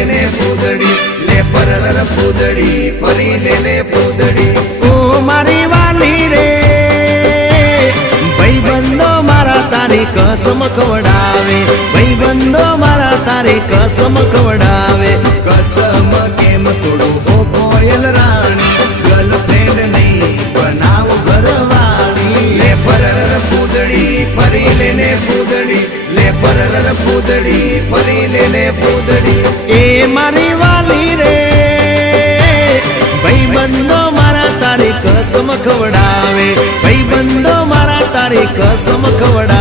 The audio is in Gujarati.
લેને પૂદડી લે પરર પૂદડી ફરી લેને પૂદડી ઓ મારી વાલી રે ભાઈબંધો મારા તારી કસમ ખવડાવે ભાઈબંધો મારા તારી કસમ ખવડાવે કસમ કેમ તોડું હો કોયલ રાણી ગર્લફ્રેન્ડ નહીં બનાવ ઘરવાળી લે પરર પૂદડી ફરી લેને પૂદડી લે પરર પૂદડી ફરી લેને પૂદડી એ મારી વાલી રે ભાઈબંધો મારા તારી કસમ ખવડાવે ભાઈબંધો મારા તારી કસમ ખવડાવે